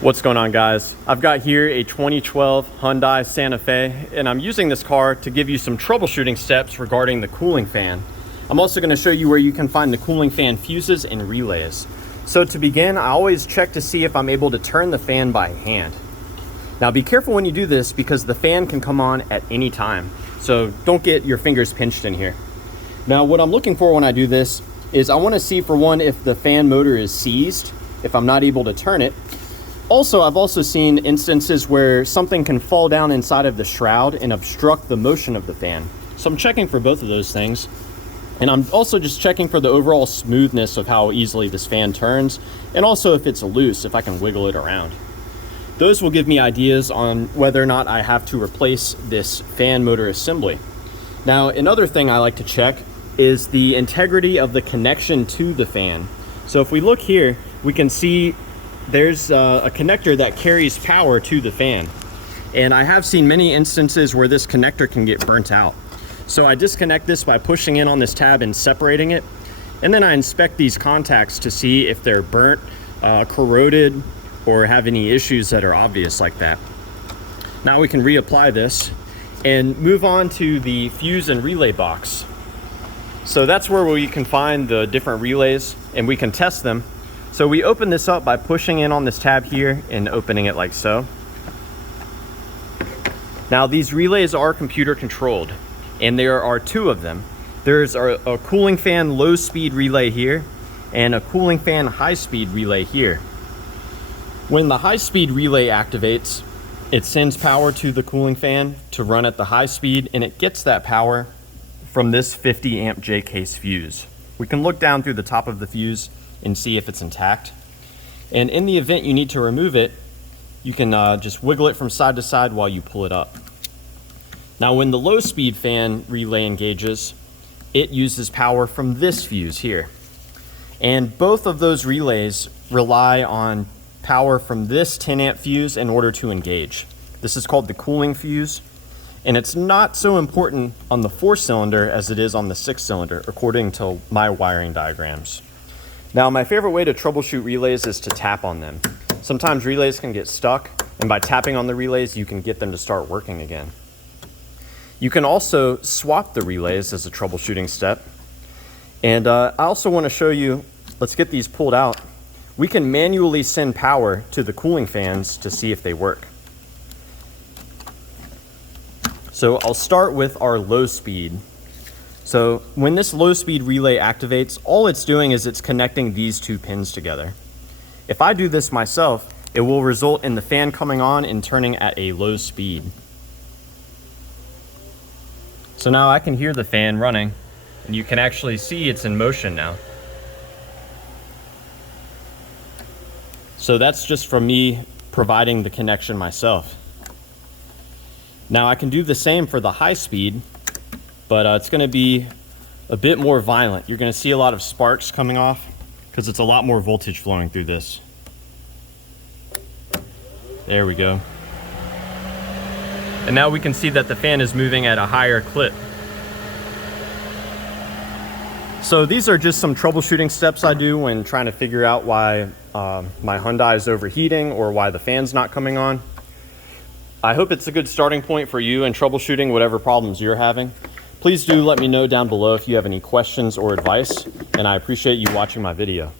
What's going on, guys? I've got here a 2012 Hyundai Santa Fe, and I'm using this car to give you some troubleshooting steps regarding the cooling fan. I'm also going to show you where you can find the cooling fan fuses and relays. So to begin, I always check to see if I'm able to turn the fan by hand. Now be careful when you do this because the fan can come on at any time. So don't get your fingers pinched in here. Now what I'm looking for when I do this is I want to see, for one, if the fan motor is seized, if I'm not able to turn it. Also, I've also seen instances where something can fall down inside of the shroud and obstruct the motion of the fan. So I'm checking for both of those things. And I'm also just checking for the overall smoothness of how easily this fan turns, and also if it's loose, if I can wiggle it around. Those will give me ideas on whether or not I have to replace this fan motor assembly. Now, another thing I like to check is the integrity of the connection to the fan. So if we look here, we can see there's a connector that carries power to the fan. And I have seen many instances where this connector can get burnt out. So I disconnect this by pushing in on this tab and separating it. And then I inspect these contacts to see if they're burnt, corroded, or have any issues that are obvious like that. Now we can reapply this and move on to the fuse and relay box. So that's where we can find the different relays and we can test them. So we open this up by pushing in on this tab here and opening it like so. Now these relays are computer controlled, and there are two of them. There's a cooling fan low speed relay here and a cooling fan high speed relay here. When the high speed relay activates, it sends power to the cooling fan to run at the high speed, and it gets that power from this 50 amp J case fuse. We can look down through the top of the fuse and see if it's intact. And in the event you need to remove it, you can just wiggle it from side to side while you pull it up. Now when the low speed fan relay engages, it uses power from this fuse here. And both of those relays rely on power from this 10 amp fuse in order to engage. This is called the cooling fuse, and it's not so important on the 4-cylinder as it is on the 6-cylinder, according to my wiring diagrams. Now, my favorite way to troubleshoot relays is to tap on them. Sometimes relays can get stuck, and by tapping on the relays, you can get them to start working again. You can also swap the relays as a troubleshooting step. And I also want to show you, let's get these pulled out. We can manually send power to the cooling fans to see if they work. So I'll start with our low speed. So when this low speed relay activates, all it's doing is it's connecting these two pins together. If I do this myself, it will result in the fan coming on and turning at a low speed. So now I can hear the fan running, and you can actually see it's in motion now. So that's just from me providing the connection myself. Now I can do the same for the high speed, but it's going to be a bit more violent. You're going to see a lot of sparks coming off because it's a lot more voltage flowing through this. There we go. And now we can see that the fan is moving at a higher clip. So these are just some troubleshooting steps I do when trying to figure out why my Hyundai is overheating or why the fan's not coming on. I hope it's a good starting point for you in troubleshooting whatever problems you're having. Please do let me know down below if you have any questions or advice, and I appreciate you watching my video.